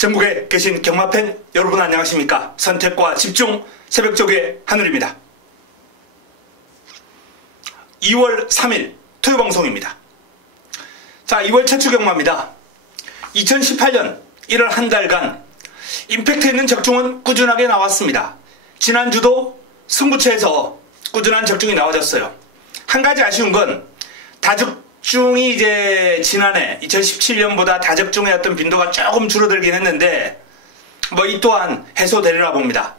전국에 계신 경마팬 여러분 안녕하십니까? 선택과 집중 새벽쪽의 하늘입니다. 2월 3일 토요방송입니다. 자, 2월 첫 주 경마입니다. 2018년 1월 한 달간 임팩트 있는 적중은 꾸준하게 나왔습니다. 지난주도 승부처에서 꾸준한 적중이 나와졌어요. 한 가지 아쉬운 건 다적중이 이제 지난해 2017년보다 다적중의 어떤 빈도가 조금 줄어들긴 했는데 이 또한 해소되리라 봅니다.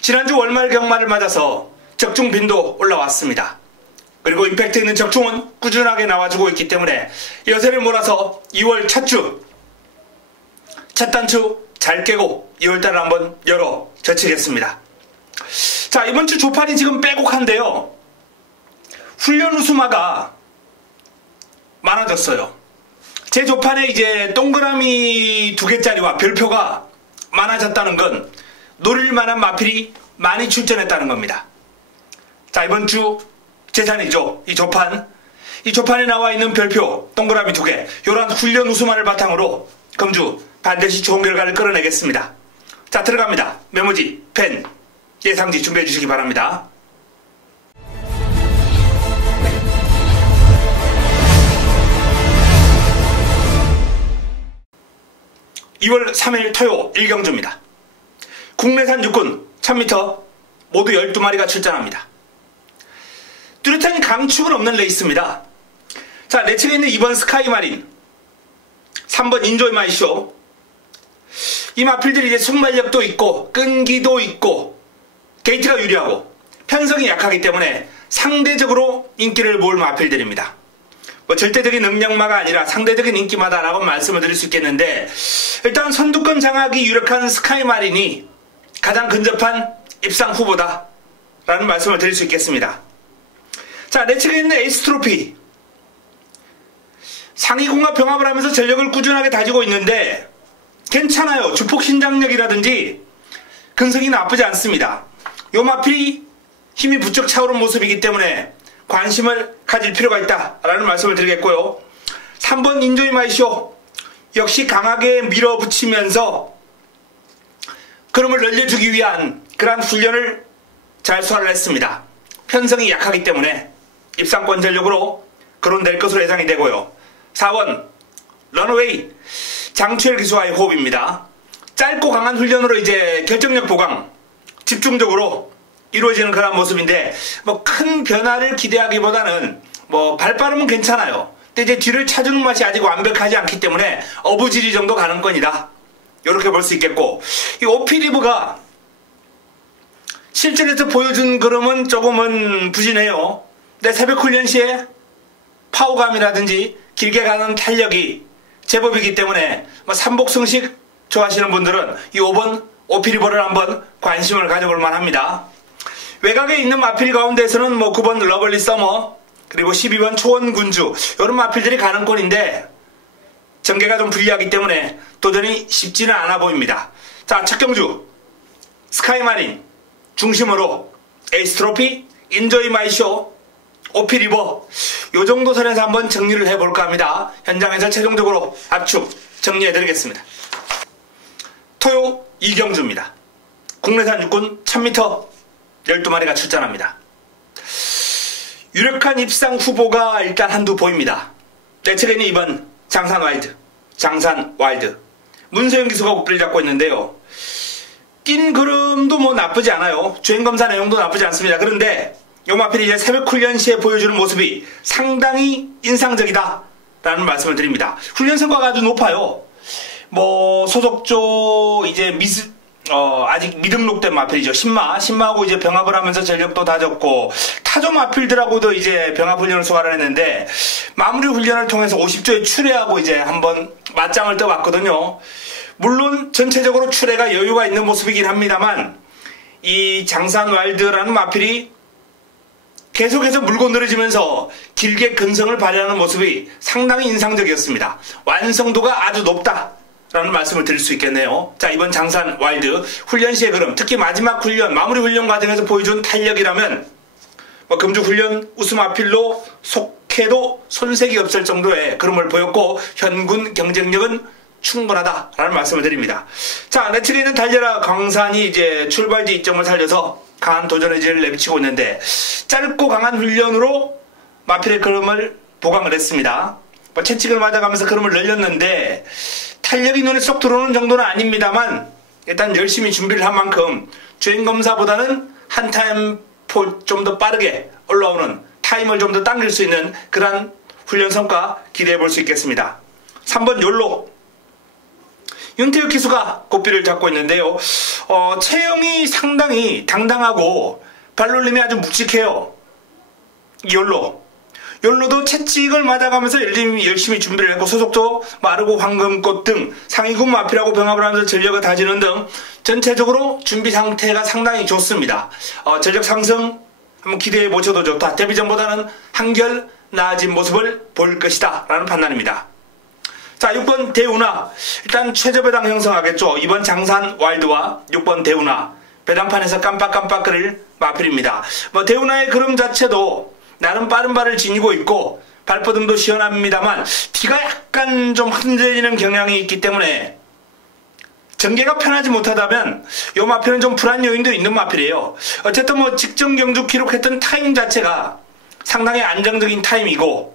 지난주 월말 경마를 맞아서 적중 빈도 올라왔습니다. 그리고 임팩트 있는 적중은 꾸준하게 나와주고 있기 때문에 여세를 몰아서 2월 첫 단추 잘 깨고 2월달을 한번 열어 젖히겠습니다. 자, 이번 주 조판이 지금 빼곡한데요. 훈련 우수마가 많아졌어요. 제 조판에 이제 동그라미 2개짜리와 별표가 많아졌다는 건 노릴 만한 마필이 많이 출전했다는 겁니다. 자, 이번 주 재산이죠. 이 조판에 나와 있는 별표 동그라미 2개, 이런 훈련 우수마를 바탕으로 금주 반드시 좋은 결과를 끌어내겠습니다. 자, 들어갑니다. 메모지, 펜, 예상지 준비해 주시기 바랍니다. (2월 3일) 토요 1경주입니다. 국내산 육군 1000m 모두 12마리가 출전합니다. 뚜렷한 감축은 없는 레이스입니다. 자, 내측에 있는 2번 스카이마린, 3번 인조이 마이쇼, 이 마필들이 이제 순발력도 있고 끈기도 있고 게이트가 유리하고 편성이 약하기 때문에 상대적으로 인기를 모을 마필들입니다. 절대적인 능력마가 아니라 상대적인 인기마다라고 말씀을 드릴 수 있겠는데, 일단 선두권 장악이 유력한 스카이마린이 가장 근접한 입상 후보다 라는 말씀을 드릴 수 있겠습니다. 자, 내측에 있는 에이스트로피, 상위군과 병합을 하면서 전력을 꾸준하게 다지고 있는데 괜찮아요. 주폭 신장력이라든지 근성이 나쁘지 않습니다. 요 마필이 힘이 부쩍 차오른 모습이기 때문에 관심을 가질 필요가 있다라는 말씀을 드리겠고요. 3번 인조이 마이쇼 역시 강하게 밀어붙이면서 걸음을 늘려주기 위한 그러한 훈련을 잘 소화를 했습니다. 편성이 약하기 때문에 입상권 전력으로 거론될 것으로 예상이 되고요. 4번 런어웨이 장추열 기수와의 호흡입니다. 짧고 강한 훈련으로 이제 결정력 보강 집중적으로 이루어지는 그런 모습인데 큰 변화를 기대하기보다는 발빠름은 괜찮아요. 근데 이제 뒤를 찾는 맛이 아직 완벽하지 않기 때문에 어부지리 정도 가능권이다, 이렇게 볼 수 있겠고, 이 오피리브가 실전에서 보여준 걸음은 조금은 부진해요. 근데 새벽 훈련 시에 파워감이라든지 길게 가는 탄력이 제법이기 때문에 삼복승식 좋아하시는 분들은 이 5번 오피리버를 한번 관심을 가져볼 만합니다. 외곽에 있는 마필 가운데서는 9번 러블리 서머, 그리고 12번 초원군주, 이런 마필들이 가능권인데 전개가 좀 불리하기 때문에 도전이 쉽지는 않아 보입니다. 자, 첫 경주 스카이마린 중심으로 에이스트로피, 인조이 마이쇼, 오피리버, 요 정도 선에서 한번 정리를 해볼까 합니다. 현장에서 최종적으로 압축 정리해드리겠습니다. 토요 2경주입니다. 국내산 육군 1000m 12마리가 출전합니다. 유력한 입상 후보가 일단 한두 보입니다. 내측에 있는 2번 장산 와일드, 문세영 기수가 국비를 잡고 있는데요. 낀 그림도 나쁘지 않아요. 주행검사 내용도 나쁘지 않습니다. 그런데 요 마필이 이제 새벽 훈련 시에 보여주는 모습이 상당히 인상적이다 라는 말씀을 드립니다. 훈련 성과가 아주 높아요. 소속조 이제 아직 미등록된 마필이죠. 신마하고 이제 병합을 하면서 전력도 다졌고, 타조 마필들하고도 이제 병합 훈련을 소화를 했는데 마무리 훈련을 통해서 50조에 출애하고 이제 한번 맞짱을 떠봤거든요. 물론 전체적으로 출애가 여유가 있는 모습이긴 합니다만, 이 장산 와일드라는 마필이 계속해서 물고 늘어지면서 길게 근성을 발휘하는 모습이 상당히 인상적이었습니다. 완성도가 아주 높다 라는 말씀을 드릴 수 있겠네요. 자, 이번 장산 와일드 훈련 시의 걸음, 특히 마지막 훈련, 마무리 훈련 과정에서 보여준 탄력이라면 금주 훈련 우수 마필로 속해도 손색이 없을 정도의 걸음을 보였고, 현군 경쟁력은 충분하다라는 말씀을 드립니다. 자, 내 측에 있는 달려라 광산이 이제 출발지 이점을 살려서 강한 도전의 지를 내비치고 있는데 짧고 강한 훈련으로 마필의 걸음을 보강을 했습니다. 채찍을 맞아가면서 걸음을 늘렸는데 탄력이 눈에 쏙 들어오는 정도는 아닙니다만 일단 열심히 준비를 한 만큼 주행검사보다는 한 타임포 좀 더 빠르게 올라오는 타임을 좀 더 당길 수 있는 그런 훈련 성과 기대해 볼 수 있겠습니다. 3번 욜로 윤태욱 기수가 고삐를 잡고 있는데요. 체형이 상당히 당당하고 발놀림이 아주 묵직해요. 욜로도 채찍을 맞아가면서 열심히 준비를 했고 소속도 마르고 황금꽃 등 상위군 마필하고 병합을 하면서 전력을 다지는 등 전체적으로 준비 상태가 상당히 좋습니다. 전력 상승 한번 기대해 보셔도 좋다. 데뷔전보다는 한결 나아진 모습을 보일 것이다 라는 판단입니다. 자, 6번 대우나 일단 최저 배당 형성하겠죠. 이번 장산 와일드와 6번 대우나 배당판에서 깜빡깜빡거릴 마필입니다. 대우나의 걸음 자체도 나름 빠른 발을 지니고 있고 발버둥도 시원합니다만 뒤가 약간 좀 흔들리는 경향이 있기 때문에 전개가 편하지 못하다면 이 마필은 좀 불안 요인도 있는 마필이에요. 어쨌든 직전 경주 기록했던 타임 자체가 상당히 안정적인 타임이고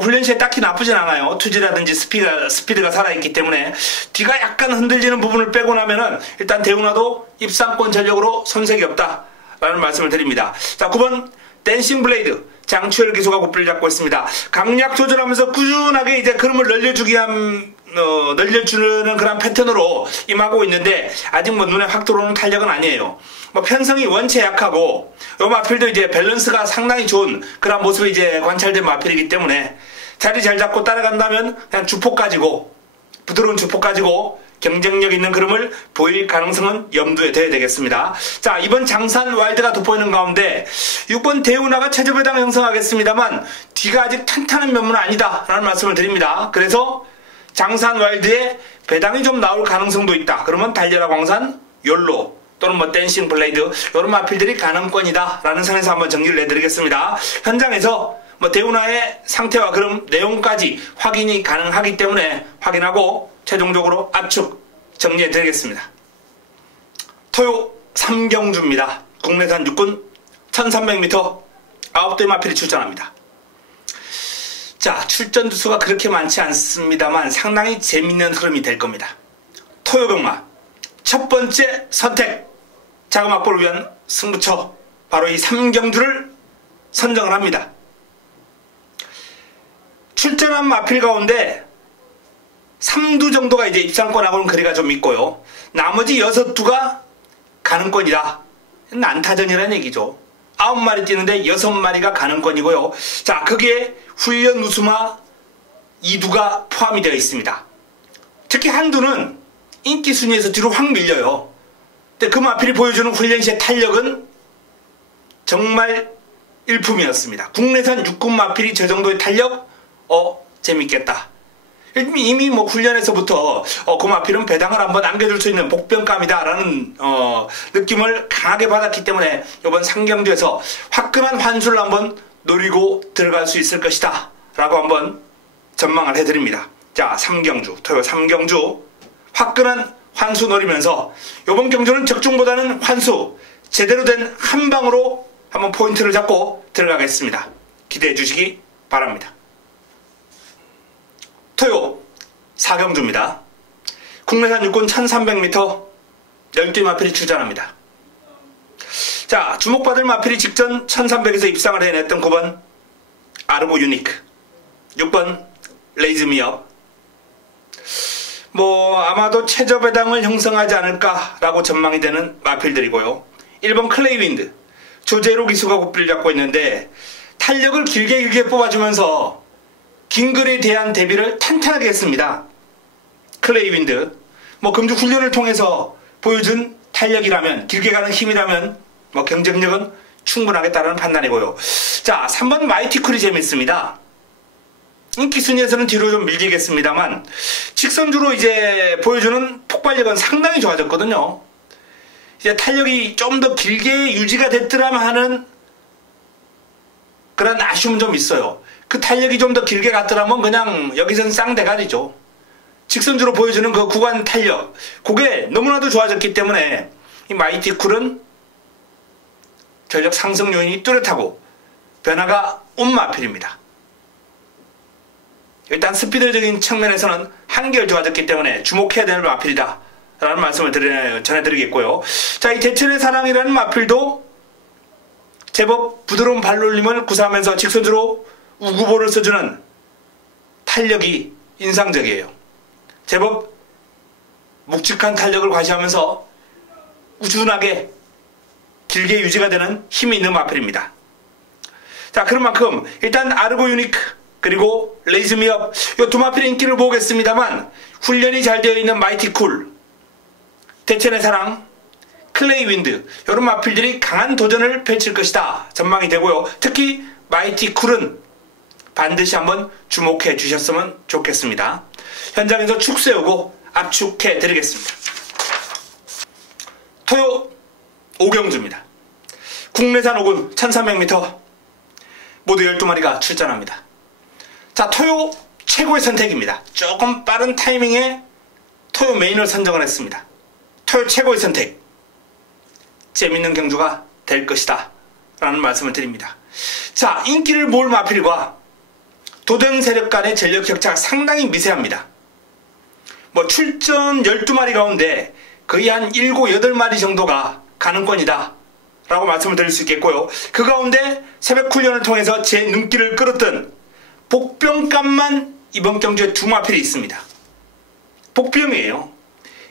훈련 시에 딱히 나쁘진 않아요. 투지라든지 스피드가 살아있기 때문에 뒤가 약간 흔들리는 부분을 빼고 나면은 일단 대우나도 입상권 전력으로 손색이 없다라는 말씀을 드립니다. 자, 9번 댄싱 블레이드 장추열 기수가 고삐를 잡고 있습니다. 강약 조절하면서 꾸준하게 이제 걸음을 늘려주는 그런 패턴으로 임하고 있는데 아직 눈에 확 들어오는 탄력은 아니에요. 편성이 원체 약하고 요 마필도 이제 밸런스가 상당히 좋은 그런 모습이 이제 관찰된 마필이기 때문에 자리 잘 잡고 따라간다면 그냥 주폭 가지고 부드러운 주폭 가지고 경쟁력 있는 걸음을 보일 가능성은 염두에 둬야 되겠습니다. 자, 이번 장산 와일드가 돋보이는 가운데 6번 대우나가 최저 배당 형성하겠습니다만 뒤가 아직 탄탄한 면모는 아니다 라는 말씀을 드립니다. 그래서 장산 와일드에 배당이 좀 나올 가능성도 있다. 그러면 달려라 광산, 욜로 또는 댄싱 블레이드 이런 마필들이 가능권이다 라는 선에서 한번 정리를 해드리겠습니다. 현장에서 대우나의 상태와 그럼 내용까지 확인이 가능하기 때문에 확인하고 최종적으로 압축 정리해드리겠습니다. 토요 3경주입니다. 국내산 육군 1300m 9대 마필이 출전합니다. 자, 출전 주수가 그렇게 많지 않습니다만 상당히 재밌는 흐름이 될 겁니다. 토요병마 첫 번째 선택 자금 확보를 위한 승부처 바로 이 3경주를 선정을 합니다. 출전한 마필 가운데 3두 정도가 이제 입상권하고는 거리가 좀 있고요. 나머지 6두가 가능권이다. 난타전이라는 얘기죠. 9마리 뛰는데 6마리가 가능권이고요. 자, 거기에 훈련 우수마 2두가 포함이 되어 있습니다. 특히 한두는 인기 순위에서 뒤로 확 밀려요. 근데 그 마필이 보여주는 훈련 시의 탄력은 정말 일품이었습니다. 국내산 육군 마필이 저 정도의 탄력? 재밌겠다. 이미 훈련에서부터 그 마필은 배당을 한번 안겨줄 수 있는 복병감이다 라는 느낌을 강하게 받았기 때문에 이번 상경주에서 화끈한 환수를 한번 노리고 들어갈 수 있을 것이다 라고 한번 전망을 해드립니다. 자, 3경주 토요 3경주 화끈한 환수 노리면서 이번 경주는 적중보다는 환수 제대로 된 한방으로 한번 포인트를 잡고 들어가겠습니다. 기대해 주시기 바랍니다. 토요 4경주입니다. 국내산 육군 1300m 10개 마필이 출전합니다. 자, 주목받을 마필이 직전 1300에서 입상을 해냈던 9번 아르고 유니크 6번 레이즈미업 아마도 최저 배당을 형성하지 않을까라고 전망이 되는 마필들이고요. 1번 클레이윈드 조제로 기수가 고삐를 잡고 있는데 탄력을 길게 뽑아주면서 긴 거리에 대한 대비를 탄탄하게 했습니다. 클레이윈드 금주 훈련을 통해서 보여준 탄력이라면 길게 가는 힘이라면 경쟁력은 충분하겠다는 판단이고요. 자, 3번 마이티쿨이 재밌습니다. 인기 순위에서는 뒤로 좀 밀리겠습니다만 직선주로 이제 보여주는 폭발력은 상당히 좋아졌거든요. 이제 탄력이 좀 더 길게 유지가 됐더라면 하는 그런 아쉬움은 좀 있어요. 그 탄력이 좀 더 길게 갔더라면 그냥 여기선 쌍대가리죠. 직선주로 보여주는 그 구간 탄력, 그게 너무나도 좋아졌기 때문에 이 마이티 쿨은 전력 상승 요인이 뚜렷하고 변화가 온 마필입니다. 일단 스피드적인 측면에서는 한결 좋아졌기 때문에 주목해야 되는 마필이다 라는 말씀을 전해드리겠고요. 자, 이 대천의 사랑이라는 마필도 제법 부드러운 발놀림을 구사하면서 직선주로 우구보를 써주는 탄력이 인상적이에요. 제법 묵직한 탄력을 과시하면서 우준하게 길게 유지가 되는 힘이 있는 마필입니다. 자, 그런 만큼 일단 아르고 유니크 그리고 레이즈미업 이 두 마필의 인기를 보겠습니다만, 훈련이 잘 되어 있는 마이티 쿨, 대천의 사랑, 클레이 윈드 이런 마필들이 강한 도전을 펼칠 것이다 전망이 되고요. 특히 마이티 쿨은 반드시 한번 주목해 주셨으면 좋겠습니다. 현장에서 축 세우고 압축해 드리겠습니다. 토요 오경주입니다. 국내산 오군 1300m 모두 12마리가 출전합니다. 자, 토요 최고의 선택입니다. 조금 빠른 타이밍에 토요 메인을 선정을 했습니다. 토요 최고의 선택, 재밌는 경주가 될 것이다 라는 말씀을 드립니다. 자, 인기를 모을 마필과 도전 세력 간의 전력 격차가 상당히 미세합니다. 뭐 출전 12마리 가운데 거의 한 7, 8마리 정도가 가능권이다 라고 말씀을 드릴 수 있겠고요. 그 가운데 새벽 훈련을 통해서 제 눈길을 끌었던 복병감만 이번 경주에 두 마필이 있습니다. 복병이에요.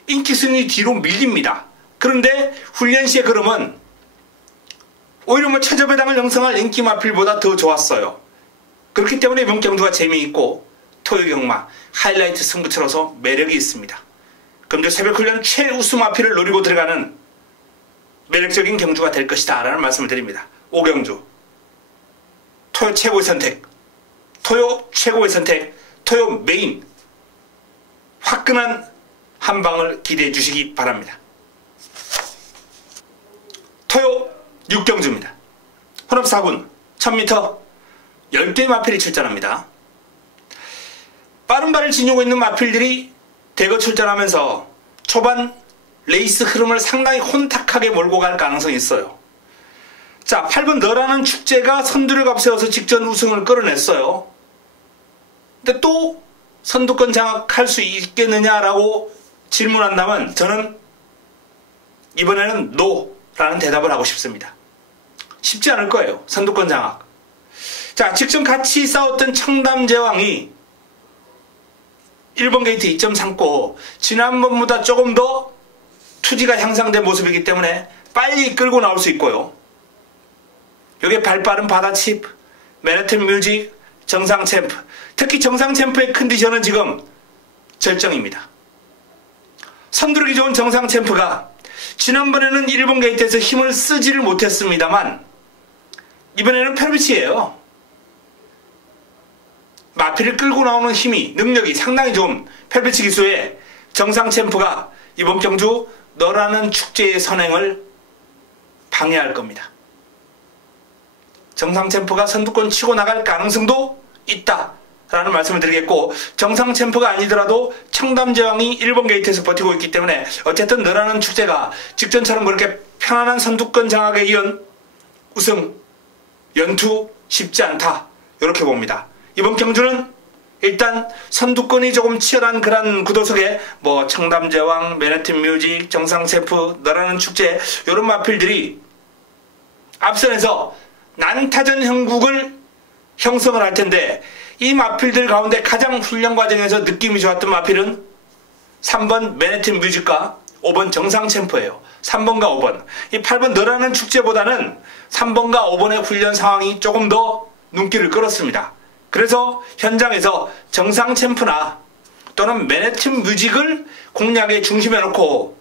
인기 순위 뒤로 밀립니다. 그런데 훈련 시의 걸음은 오히려 뭐 최저배당을 형성할 인기 마필보다 더 좋았어요. 그렇기 때문에 이번 경주가 재미있고 토요경마 하이라이트 승부처로서 매력이 있습니다. 금주 새벽 훈련 최우수 마필을 노리고 들어가는 매력적인 경주가 될 것이다 라는 말씀을 드립니다. 오경주 토요 최고의 선택, 토요 최고의 선택, 토요 메인 화끈한 한방을 기대해 주시기 바랍니다. 토요 6경주입니다. 혼합 4군 1000m 10개의 마필이 출전합니다. 빠른 발을 지니고 있는 마필들이 대거 출전하면서 초반 레이스 흐름을 상당히 혼탁하게 몰고 갈 가능성이 있어요. 자, 8번 너라는 축제가 선두를 앞세워서 직전 우승을 끌어냈어요. 근데 또 선두권 장악할 수 있겠느냐라고 질문한다면 저는 이번에는 노라는 대답을 하고 싶습니다. 쉽지 않을 거예요. 선두권 장악. 자, 직전 같이 싸웠던 청담제왕이 1번 게이트 2점 삼고 지난번보다 조금 더 투지가 향상된 모습이기 때문에 빨리 끌고 나올 수 있고요. 여기에 발빠른 바다칩, 맨해튼 뮤직, 정상 챔프, 특히 정상 챔프의 컨디션은 지금 절정입니다. 선두르기 좋은 정상 챔프가 지난번에는 1번 게이트에서 힘을 쓰지를 못했습니다만 이번에는 페르비치예요. 마필을 끌고 나오는 힘이, 능력이 상당히 좋은 페르비치 기수의 정상 챔프가 이번 경주 너라는 축제의 선행을 방해할 겁니다. 정상 챔프가 선두권 치고 나갈 가능성도 있다라는 말씀을 드리겠고, 정상 챔프가 아니더라도 청담제왕이 1번 게이트에서 버티고 있기 때문에 어쨌든 너라는 축제가 직전처럼 그렇게 편안한 선두권 장악에 이은 우승 연투 쉽지 않다 이렇게 봅니다. 이번 경주는 일단 선두권이 조금 치열한 그런 구도 속에 뭐 청담제왕, 맨해튼 뮤직, 정상 챔프, 너라는 축제 이런 마필들이 앞선에서 난타전 형국을 형성을 할 텐데, 이 마필들 가운데 가장 훈련 과정에서 느낌이 좋았던 마필은 3번 맨해튼 뮤직과 5번 정상 챔프예요. 3번과 5번. 이 8번 너라는 축제보다는 3번과 5번의 훈련 상황이 조금 더 눈길을 끌었습니다. 그래서 현장에서 정상 챔프나 또는 맨해튼 뮤직을 공략의 중심에 놓고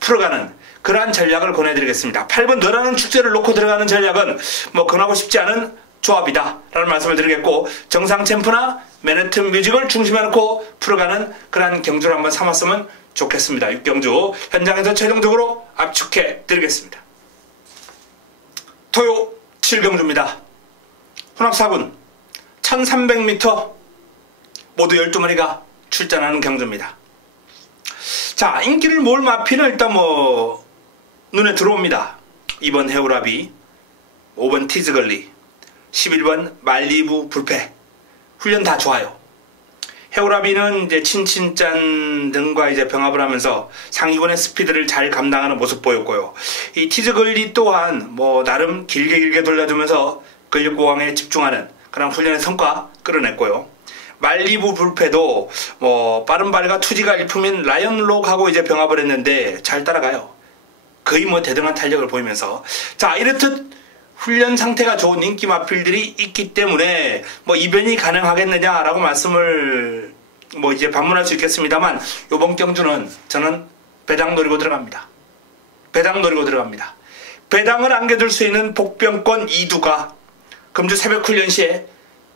풀어가는 그러한 전략을 권해드리겠습니다. 8번 너라는 축제를 놓고 들어가는 전략은 뭐 권하고 싶지 않은 조합이다 라는 말씀을 드리겠고, 정상 챔프나 맨해튼 뮤직을 중심에 놓고 풀어가는 그러한 경주를 한번 삼았으면 좋겠습니다. 6경주 현장에서 최종적으로 압축해 드리겠습니다. 토요 7경주입니다. 혼합 4군 1300m 모두 12마리가 출전하는 경주입니다. 자, 인기를 모을 마필은 일단 눈에 들어옵니다. 2번 해오라비, 5번 티즈걸리, 11번 말리부 불패. 훈련 다 좋아요. 해오라비는 이제 친친짠 등과 이제 병합을 하면서 상위권의 스피드를 잘 감당하는 모습 보였고요. 이 티즈걸리 또한 나름 길게 돌려주면서 근력 보강에 집중하는 그런 훈련의 성과 끌어냈고요. 말리부 불패도 빠른 발과 투지가 일품인 라이언록하고 이제 병합을 했는데 잘 따라가요. 거의 대등한 탄력을 보이면서, 자, 이렇듯 훈련 상태가 좋은 인기 마필들이 있기 때문에 이변이 가능하겠느냐라고 말씀을 이제 반문할 수 있겠습니다만, 요번 경주는 저는 배당 노리고 들어갑니다. 배당 노리고 들어갑니다. 배당을 안겨둘 수 있는 복병권 2두가 금주 새벽 훈련 시에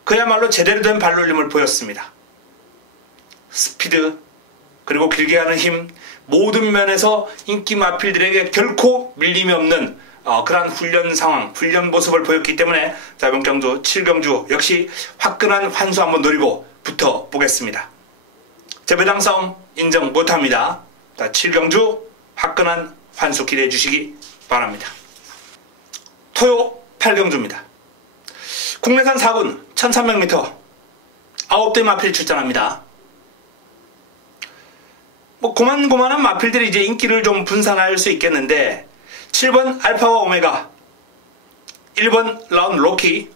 그야말로 제대로 된 발놀림을 보였습니다. 스피드, 그리고 길게 하는 힘, 모든 면에서 인기 마필들에게 결코 밀림이 없는 그러한 훈련 상황, 훈련 모습을 보였기 때문에, 자, 이번 경주 7경주 역시 화끈한 환수 한번 노리고 붙어보겠습니다. 제 배당 싸움 인정 못합니다. 자, 7경주 화끈한 환수 기대해 주시기 바랍니다. 토요 8경주입니다. 국내산 4군 1300m 9대 마필 출전합니다. 고만고만한 마필들이 이제 인기를 좀 분산할 수 있겠는데, 7번 알파와 오메가, 1번 라운 로키,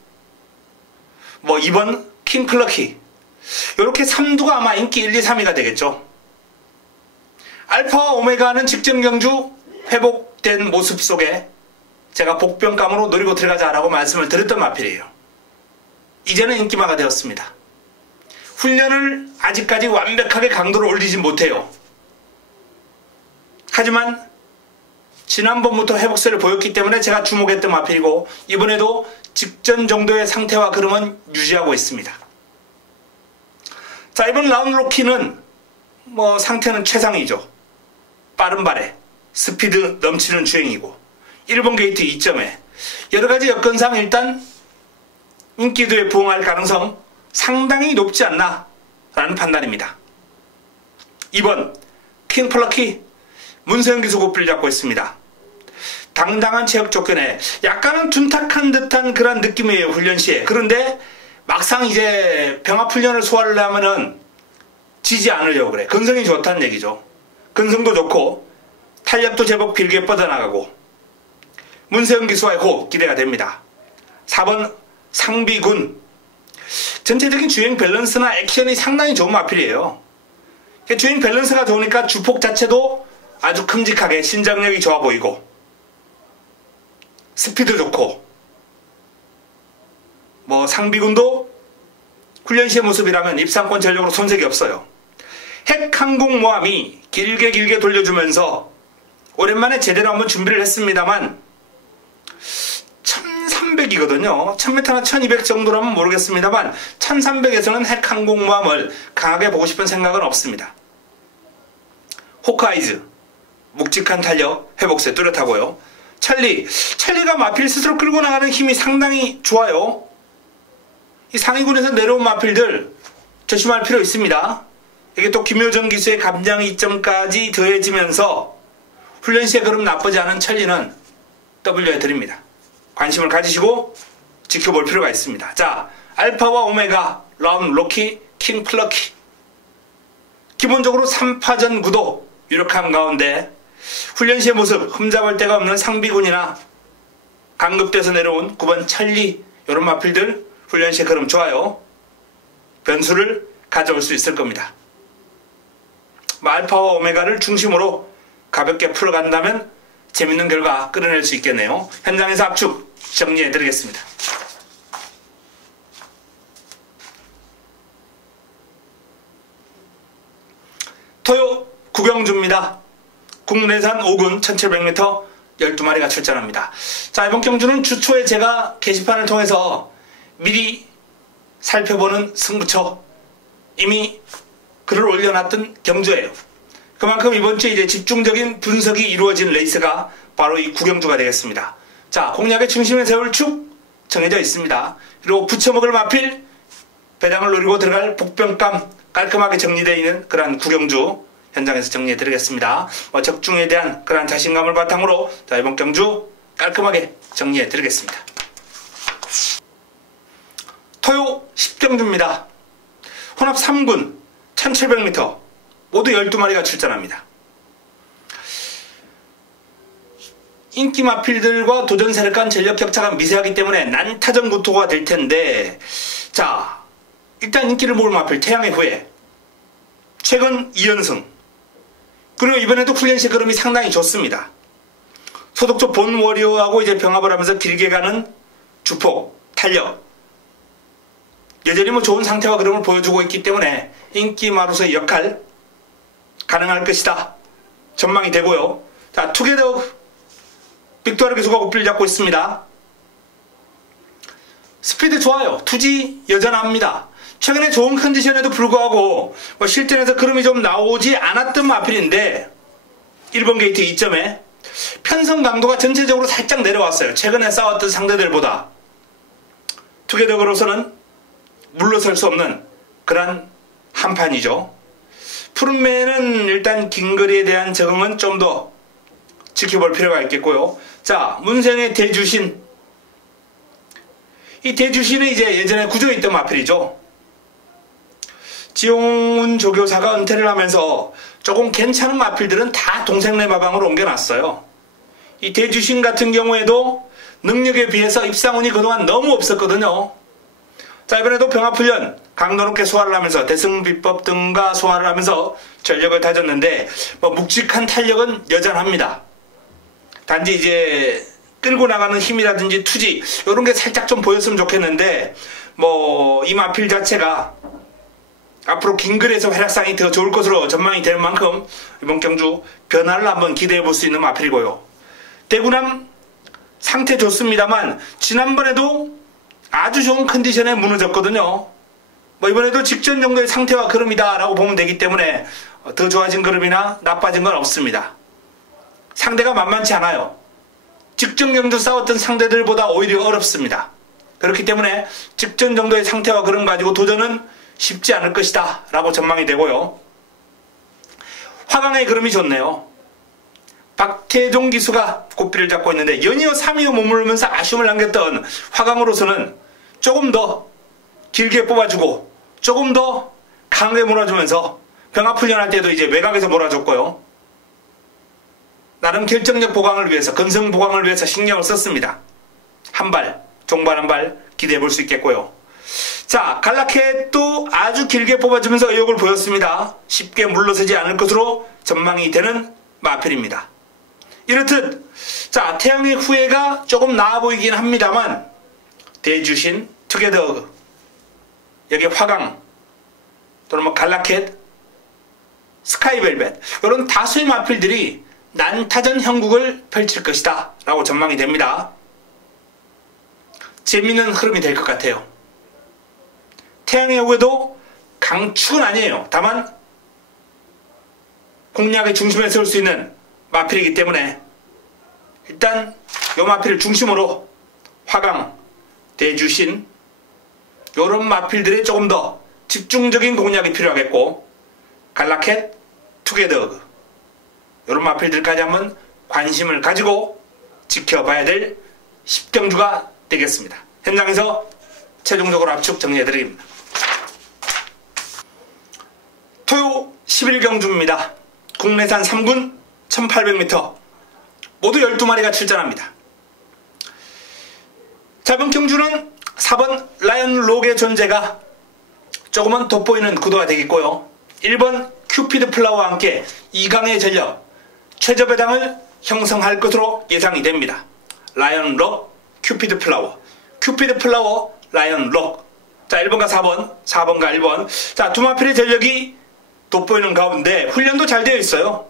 2번 킹클러키, 이렇게 3두가 아마 인기 1, 2, 3위가 되겠죠. 알파와 오메가는 직전 경주 회복된 모습 속에 제가 복병감으로 노리고 들어가자라고 말씀을 드렸던 마필이에요. 이제는 인기마가 되었습니다. 훈련을 아직까지 완벽하게 강도를 올리지 못해요. 하지만 지난번부터 회복세를 보였기 때문에 제가 주목했던 마필이고, 이번에도 직전 정도의 상태와 흐름은 유지하고 있습니다. 자, 이번 라운로키는 상태는 최상이죠. 빠른 발에 스피드 넘치는 주행이고, 1번 게이트 2점에 여러가지 여건상 일단 인기도에 부응할 가능성 상당히 높지 않나 라는 판단입니다. 2번 킹플러키, 문세영 기수 고삐를 잡고 있습니다. 당당한 체력 조건에 약간은 둔탁한 듯한 그런 느낌이에요, 훈련 시에. 그런데 막상 이제 병합 훈련을 소화를 하면은 지지 않으려고 그래. 근성이 좋다는 얘기죠. 근성도 좋고 탄력도 제법 길게 뻗어나가고, 문세영 기수와의 호흡 기대가 됩니다. 4번 상비군, 전체적인 주행 밸런스나 액션이 상당히 좋은 마필이에요. 주행 밸런스가 좋으니까 주폭 자체도 아주 큼직하게 신장력이 좋아 보이고, 스피드 좋고, 상비군도 훈련시의 모습이라면 입상권 전력으로 손색이 없어요. 핵항공모함이 길게 돌려주면서 오랜만에 제대로 한번 준비를 했습니다만 1300이거든요. 1000m나 1200 정도라면 모르겠습니다만 1300에서는 핵항공모함을 강하게 보고 싶은 생각은 없습니다. 호크아이즈, 묵직한 탄력, 회복세 뚜렷하고요. 찰리가 마필 스스로 끌고 나가는 힘이 상당히 좋아요. 이 상위군에서 내려온 마필들 조심할 필요 있습니다. 이게 또 김효정 기수의 감량 이점까지 더해지면서 훈련시에 그럼 나쁘지 않은 찰리는 W에 드립니다. 관심을 가지시고 지켜볼 필요가 있습니다. 자, 알파와 오메가, 라운 로키, 킹 플러키. 기본적으로 3파전 구도 유력한 가운데 훈련시의 모습 흠잡을 데가 없는 상비군이나 강급대에서 내려온 9번 찰리, 이런 마필들 훈련시의 흐름 좋아요. 변수를 가져올 수 있을 겁니다. 알파와 오메가를 중심으로 가볍게 풀어간다면 재밌는 결과 끌어낼 수 있겠네요. 현장에서 압축 정리해 드리겠습니다. 토요 구경주입니다. 국내산 5군 1700m 12마리가 출전합니다. 자, 이번 경주는 주초에 제가 게시판을 통해서 미리 살펴보는 승부처 이미 글을 올려놨던 경주예요. 그만큼 이번 주에 이제 집중적인 분석이 이루어진 레이스가 바로 이 구경주가 되겠습니다. 자, 공략의 중심에 세울 축 정해져 있습니다. 그리고 부쳐먹을 마필, 배당을 노리고 들어갈 복병감까지 깔끔하게 정리되어 있는 그러한 구경주 현장에서 정리해 드리겠습니다. 적중에 대한 그러한 자신감을 바탕으로 자, 이번 경주 깔끔하게 정리해 드리겠습니다. 토요 10경주입니다. 혼합 3군 1700m 모두 12마리가 출전합니다. 인기 마필들과 도전 세력 간 전력 격차가 미세하기 때문에 난타전 구토가 될 텐데, 자, 일단 인기를 모을 마필 태양의 후예 최근 2연승, 그리고 이번에도 훈련실 걸음이 상당히 좋습니다. 소독조 본 워리어하고 이제 병합을 하면서 길게 가는 주폭, 탄력, 여전히 좋은 상태와 그림을 보여주고 있기 때문에 인기 마루서의 역할 가능할 것이다 전망이 되고요. 자, 투게더 빅토르 기수가 고삐를 잡고 있습니다. 스피드 좋아요. 투지 여전합니다. 최근에 좋은 컨디션에도 불구하고 실전에서 그름이 좀 나오지 않았던 마필인데 1번 게이트 2점에 편성 강도가 전체적으로 살짝 내려왔어요. 최근에 싸웠던 상대들보다. 투게더로서는 물러설 수 없는 그런 한판이죠. 푸른매는 일단 긴거리에 대한 적응은 좀 더 지켜볼 필요가 있겠고요. 자, 문생의 대주신. 이 대주신은 이제 예전에 구조에 있던 마필이죠. 지용훈 조교사가 은퇴를 하면서 조금 괜찮은 마필들은 다 동생네 마방으로 옮겨놨어요. 이 대주신 같은 경우에도 능력에 비해서 입상운이 그동안 너무 없었거든요. 자, 이번에도 병합훈련 강도 높게 소화를 하면서 대승비법 등과 소화를 하면서 전력을 다졌는데 묵직한 탄력은 여전합니다. 단지 이제 끌고 나가는 힘이라든지 투지 이런 게 살짝 좀 보였으면 좋겠는데 이 마필 자체가 앞으로 긴글에서 활약상이 더 좋을 것으로 전망이 될 만큼 이번 경주 변화를 한번 기대해 볼 수 있는 마필이고요. 대구남 상태 좋습니다만 지난번에도 아주 좋은 컨디션에 무너졌거든요. 이번에도 직전 정도의 상태와 걸음이다 라고 보면 되기 때문에 더 좋아진 걸음이나 나빠진 건 없습니다. 상대가 만만치 않아요. 직전 경주 싸웠던 상대들보다 오히려 어렵습니다. 그렇기 때문에 직전 정도의 상태와 걸음 가지고 도전은 쉽지 않을 것이다 라고 전망이 되고요. 화강의 걸음이 좋네요. 박태종 기수가 고삐를 잡고 있는데 연이어 3위에 머무르면서 아쉬움을 남겼던 화강으로서는 조금 더 길게 뽑아주고 조금 더 강하게 몰아주면서 병합훈련할 때도 이제 외곽에서 몰아줬고요. 나름 결정력 보강을 위해서, 근성 보강을 위해서 신경을 썼습니다. 한 발, 종발 한 발 기대해 볼 수 있겠고요. 자, 갈라켓도 아주 길게 뽑아주면서 의욕을 보였습니다. 쉽게 물러서지 않을 것으로 전망이 되는 마필입니다. 이렇듯 자, 태양의 후예가 조금 나아 보이긴 합니다만 대주신, 투게더, 여기 화강 또는 갈라켓, 스카이벨벳 이런 다수의 마필들이 난타전 형국을 펼칠 것이다 라고 전망이 됩니다. 재미있는 흐름이 될 것 같아요. 태양의 후예도 강축은 아니에요. 다만 공략의 중심에 설 수 있는 마필이기 때문에 일단 이 마필을 중심으로 화강, 대주신 이런 마필들의 조금 더 집중적인 공략이 필요하겠고 갈라켓, 투게더 이런 마필들까지 한번 관심을 가지고 지켜봐야 될 10경주가 되겠습니다. 현장에서 최종적으로 압축 정리해드립니다. 토요 11경주입니다. 국내산 3군 1800m 모두 12마리가 출전합니다. 자, 이번 경주는 4번 라이언 록의 존재가 조금은 돋보이는 구도가 되겠고요. 1번 큐피드 플라워와 함께 2강의 전력 최저 배당을 형성할 것으로 예상이 됩니다. 라이언 록, 큐피드 플라워, 큐피드 플라워, 라이언 록. 자, 1번과 4번, 4번과 1번. 자, 두 마필의 전력이 돋보이는 가운데 훈련도 잘 되어 있어요.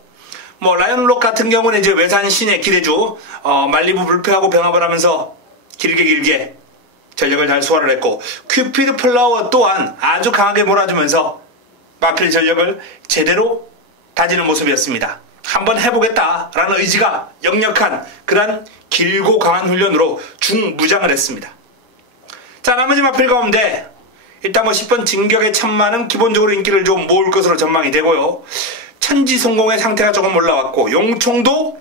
라이언 록 같은 경우는 이제 외산 신의 기대주, 말리부 불패하고 병합을 하면서 길게 전력을 잘 소화를 했고, 큐피드 플라워 또한 아주 강하게 몰아주면서 마필 전력을 제대로 다지는 모습이었습니다. 한번 해보겠다라는 의지가 역력한 그런 길고 강한 훈련으로 중무장을 했습니다. 자, 나머지 마필 가운데 일단 뭐 10번 진격의 천마는 기본적으로 인기를 좀 모을 것으로 전망이 되고요. 천지성공의 상태가 조금 올라왔고 용총도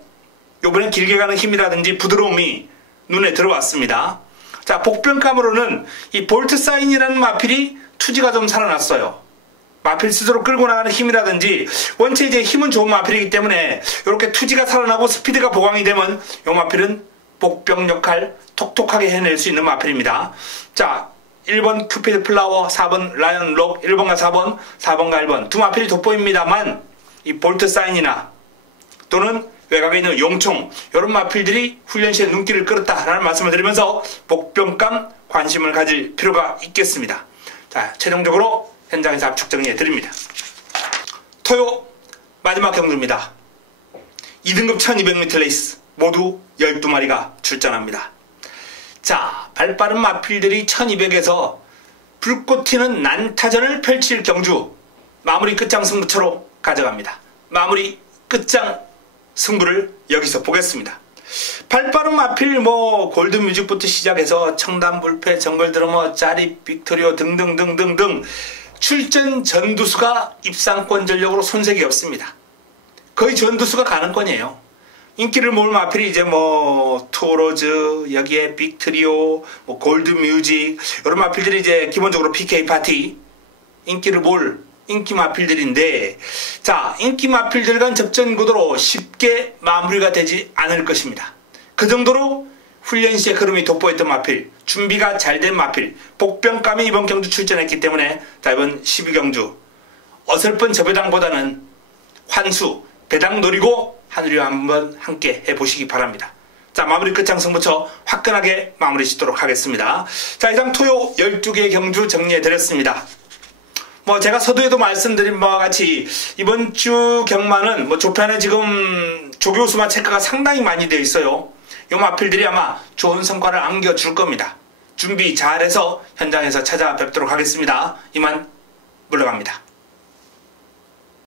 요번에 길게 가는 힘이라든지 부드러움이 눈에 들어왔습니다. 자, 복병감으로는 이 볼트 사인이라는 마필이 투지가 좀 살아났어요. 마필 스스로 끌고 나가는 힘이라든지 원체 이제 힘은 좋은 마필이기 때문에 이렇게 투지가 살아나고 스피드가 보강이 되면 이 마필은 복병 역할 톡톡하게 해낼 수 있는 마필입니다. 자, 1번 큐피드 플라워, 4번 라이언 록, 1번과 4번, 4번과 1번 두 마필이 돋보입니다만 이 볼트 사인이나 또는 외곽에 있는 용총 이런 마필들이 훈련 시에 눈길을 끌었다라는 말씀을 드리면서 복병감 관심을 가질 필요가 있겠습니다. 자, 최종적으로 현장에서 압축 정리해 드립니다. 토요 마지막 경주입니다. 2등급 1200m 레이스 모두 12마리가 출전합니다. 자, 발빠른 마필들이 1200에서 불꽃 튀는 난타전을 펼칠 경주 마무리 끝장 승부처로 가져갑니다. 마무리 끝장 승부를 여기서 보겠습니다. 발빠른 마필 골드뮤직부터 시작해서 청담불패, 정글드러머, 짜릿, 빅토리오 등등등등등 출전 전두수가 입상권 전력으로 손색이 없습니다. 거의 전두수가 가는권이에요. 인기를 모을 마필이 이제 투로즈, 여기에 빅트리오, 골드뮤직 이런 마필들이 이제 기본적으로 PK 파티 인기를 모을 인기 마필들인데, 자, 인기 마필들 간 접전 구도로 쉽게 마무리가 되지 않을 것입니다. 그 정도로 훈련 시에 흐름이 돋보였던 마필, 준비가 잘 된 마필, 복병감이 이번 경주 출전했기 때문에 자, 이번 12경주 어설픈 저배당보다는 환수, 배당 노리고 하늘이와 한번 함께 해보시기 바랍니다. 자, 마무리 끝장 승부처 화끈하게 마무리 짓도록 하겠습니다. 자, 이상 토요 12개 경주 정리해드렸습니다. 제가 서두에도 말씀드린 바와 같이 이번 주 경마는 조편에 지금 조교수마 체크가 상당히 많이 되어 있어요. 이 마필들이 아마 좋은 성과를 안겨줄 겁니다. 준비 잘해서 현장에서 찾아뵙도록 하겠습니다. 이만 물러갑니다.